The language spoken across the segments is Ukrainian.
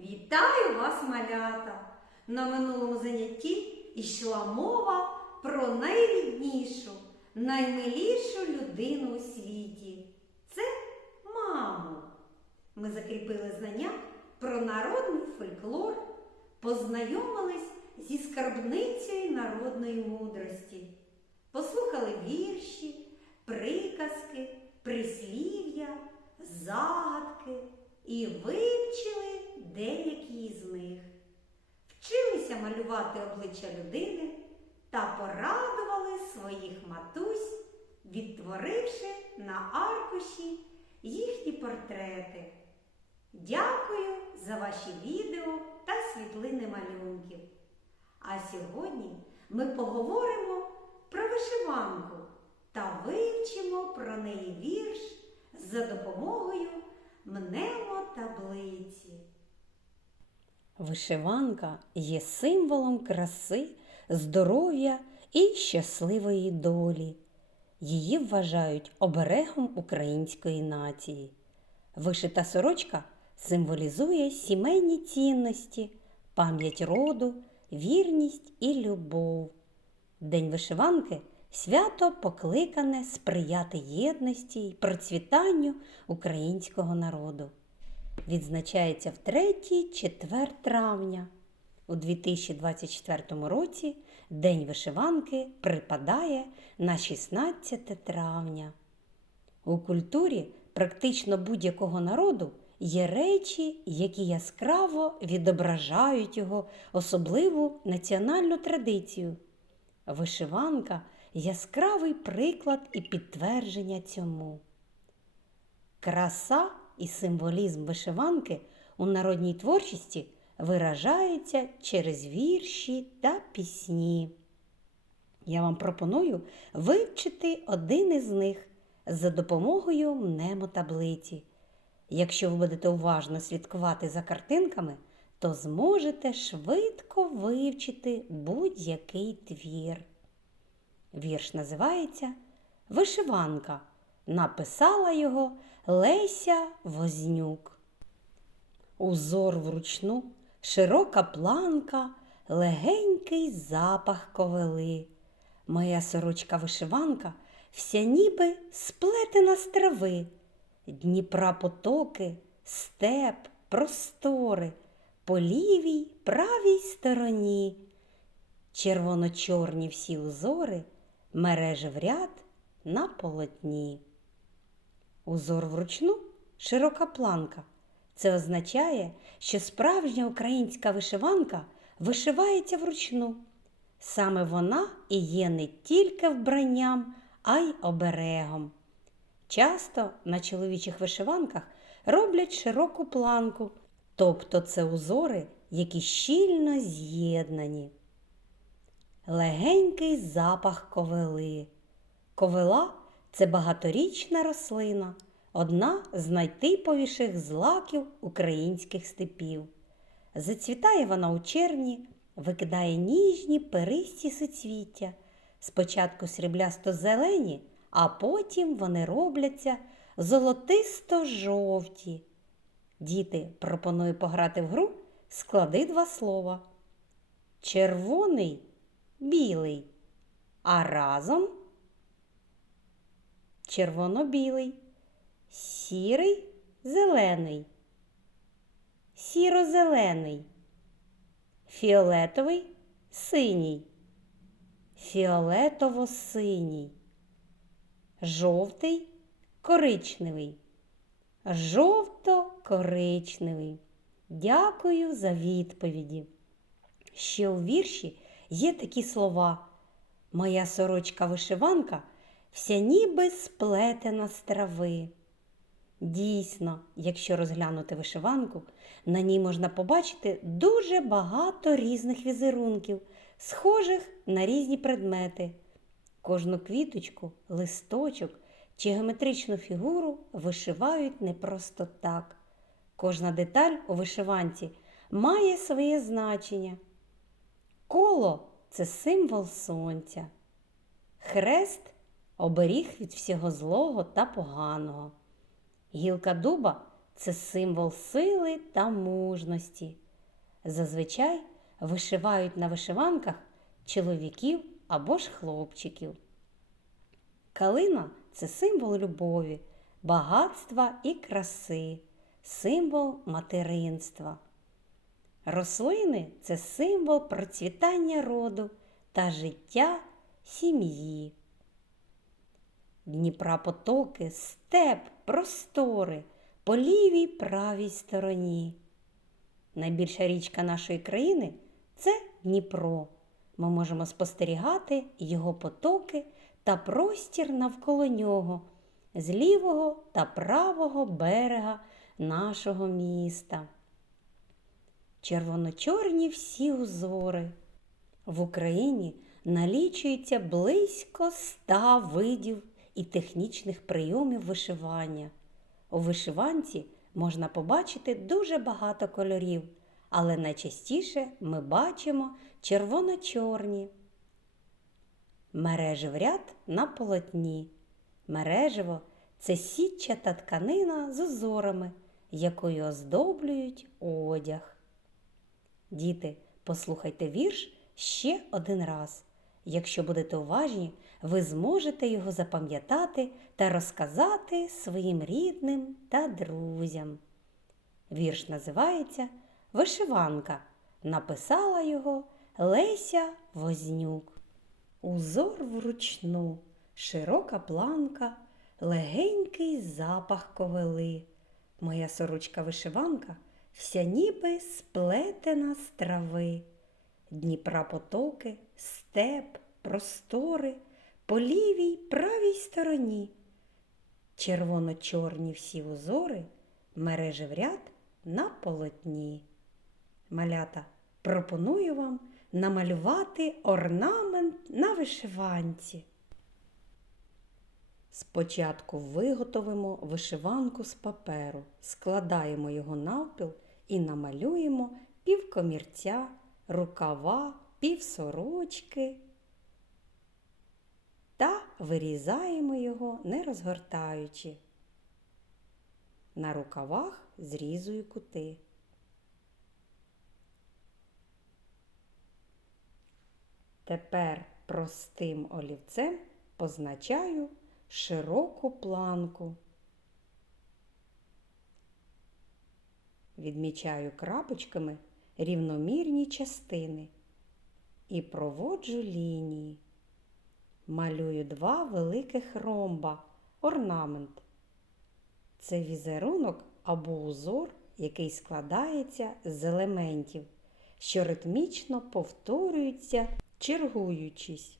Вітаю вас, малята! На минулому занятті йшла мова про найріднішу, наймилішу людину у світі. Це маму. Ми закріпили знання про народний фольклор, познайомились зі скарбницею народної мудрості, послухали вірші, приказки, прислів'я, загадки і вивчили деякі з них. Вчилися малювати обличчя людини та порадували своїх матусь, відтворивши на аркуші їхні портрети. Дякую за ваші відео та світлини малюнків. А сьогодні ми поговоримо про вишиванку та вивчимо про неї вірш за допомогою мнемотаблиці. Вишиванка є символом краси, здоров'я і щасливої долі. Її вважають оберегом української нації. Вишита сорочка символізує сімейні цінності, пам'ять роду, вірність і любов. День вишиванки свято покликане сприяти єдності й процвітанню українського народу відзначається в 3-4 травня. У 2024 році День вишиванки припадає на 16 травня. У культурі практично будь-якого народу є речі, які яскраво відображають його особливу національну традицію. Вишиванка яскравий приклад і підтвердження цьому. Краса і символізм вишиванки у народній творчості виражаються через вірші та пісні. Я вам пропоную вивчити один із них за допомогою мнемотаблиці. Якщо ви будете уважно слідкувати за картинками, то зможете швидко вивчити будь-який твір. Вірш називається Вишиванка. Написала його Леся Вознюк. Узор вручну, широка планка, легенький запах ковили. Моя сорочка вишиванка вся ніби сплетена з трави, Дніпра потоки, степ, простори, по лівій правій стороні. Червоно-чорні всі узори мережі в ряд на полотні. Узор вручну широка планка. Це означає, що справжня українська вишиванка вишивається вручну. Саме вона і є не тільки вбранням, а й оберегом. Часто на чоловічих вишиванках роблять широку планку, тобто це узори, які щільно з'єднані. Легенький запах ковили. Ковила це багаторічна рослина, одна з найтиповіших злаків українських степів. Зацвітає вона у червні, викидає ніжні перисті суцвіття, спочатку сріблясто-зелені, а потім вони робляться золотисто-жовті. Діти, пропоную пограти в гру склади два слова. Червоний білий, а разом червоно-білий, сірий зелений, сіро-зелений, фіолетовий синій, фіолетово-синій, жовтий коричневий, жовто-коричневий. Дякую за відповіді. Ще у вірші є такі слова. Моя сорочка вишиванка вся ніби сплетена з трави. Дійсно, якщо розглянути вишиванку, на ній можна побачити дуже багато різних візерунків, схожих на різні предмети. Кожну квіточку, листочок чи геометричну фігуру вишивають не просто так. Кожна деталь у вишиванці має своє значення. Коло це символ сонця. Хрест оберіг від всього злого та поганого. Гілка дуба це символ сили та мужності. Зазвичай вишивають на вишиванках чоловіків або ж хлопчиків. Калина це символ любові, багатства і краси, символ материнства. Рослини це символ процвітання роду та життя сім'ї. Дніпра потоки, степ, простори по лівій правій стороні. Найбільша річка нашої країни це Дніпро. Ми можемо спостерігати його потоки та простір навколо нього з лівого та правого берега нашого міста. Червоно-чорні всі узори. В Україні налічується близько ста видів і технічних прийомів вишивання. У вишиванці можна побачити дуже багато кольорів, але найчастіше ми бачимо червоно-чорні. Мережив ряд на полотні. Мереживо це сітчата тканина з узорами, якою оздоблюють одяг. Діти, послухайте вірш ще один раз. Якщо будете уважні, ви зможете його запам'ятати та розказати своїм рідним та друзям. Вірш називається Вишиванка. Написала його Леся Вознюк. Узор вручну, широка планка, легенький запах ковили. Моя сорочка вишиванка вся ніби сплетена з трави. Дніпра потоки, степ, простори по лівій правій стороні. Червоно-чорні всі узори мережи в ряд на полотні. Малята, пропоную вам намалювати орнамент на вишиванці. Спочатку виготовимо вишиванку з паперу, складаємо його навпіл і намалюємо півкомірця, рукава, півсорочки та вирізаємо його, не розгортаючи. На рукавах зрізую кути. Тепер простим олівцем позначаю широку планку. Відмічаю крапочками рівномірні частини і проводжу лінії. Малюю два великих ромба, орнамент. Це візерунок або узор, який складається з елементів, що ритмічно повторюються, чергуючись.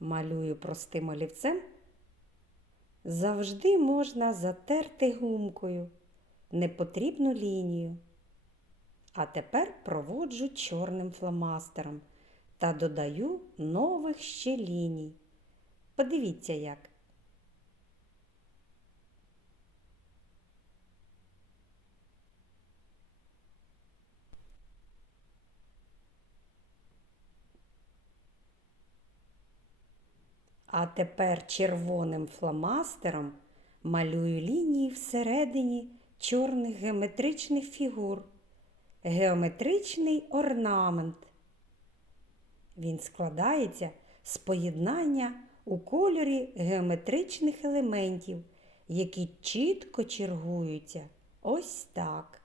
Малюю простим олівцем. Завжди можна затерти гумкою непотрібну лінію. А тепер проводжу чорним фломастером та додаю нових ще ліній. Подивіться як. А тепер червоним фломастером малюю лінії всередині чорних геометричних фігур. Геометричний орнамент. Він складається з поєднання у кольорі геометричних елементів, які чітко чергуються. Ось так.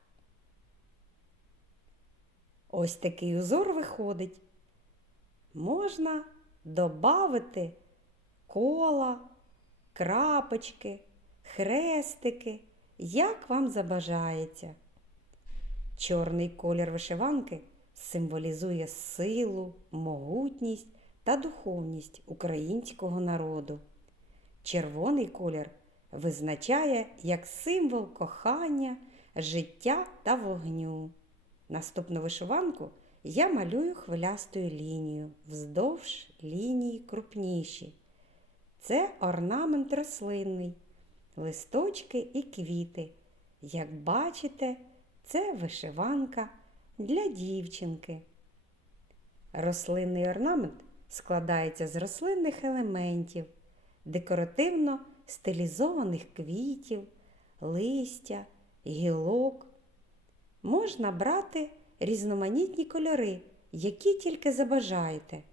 Ось такий узор виходить. Можна додати кола, крапочки, хрестики, як вам забажається. Чорний колір вишиванки символізує силу, могутність та духовність українського народу. Червоний колір визначає як символ кохання, життя та вогню. Наступну вишиванку я малюю хвилястою лінією, вздовж лінії крупніші. Це орнамент рослинний, листочки і квіти. Як бачите, це вишиванка для дівчинки. Рослинний орнамент складається з рослинних елементів, декоративно стилізованих квітів, листя, гілок. Можна брати різноманітні кольори, які тільки забажаєте.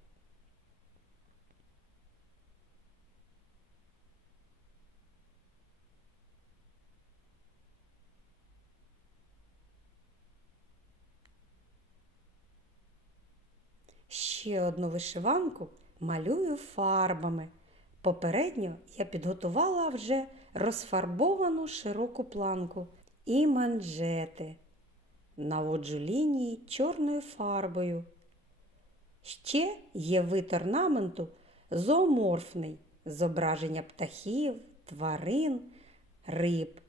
Ще одну вишиванку малюю фарбами. Попередньо я підготувала вже розфарбовану широку планку і манжети. Наводжу лінії чорною фарбою. Ще є вид орнаменту зооморфний зображення птахів, тварин, риб.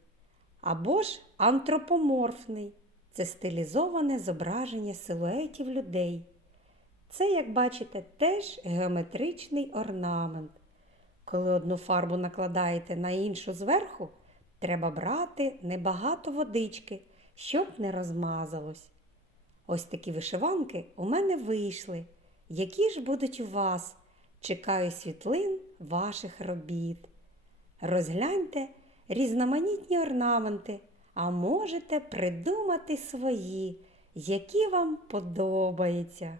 Або ж антропоморфний це стилізоване зображення силуетів людей. Це, як бачите, теж геометричний орнамент. Коли одну фарбу накладаєте на іншу зверху, треба брати небагато водички, щоб не розмазалось. Ось такі вишиванки у мене вийшли. Які ж будуть у вас? Чекаю світлин ваших робіт. Розгляньте різноманітні орнаменти, а можете придумати свої, які вам подобаються.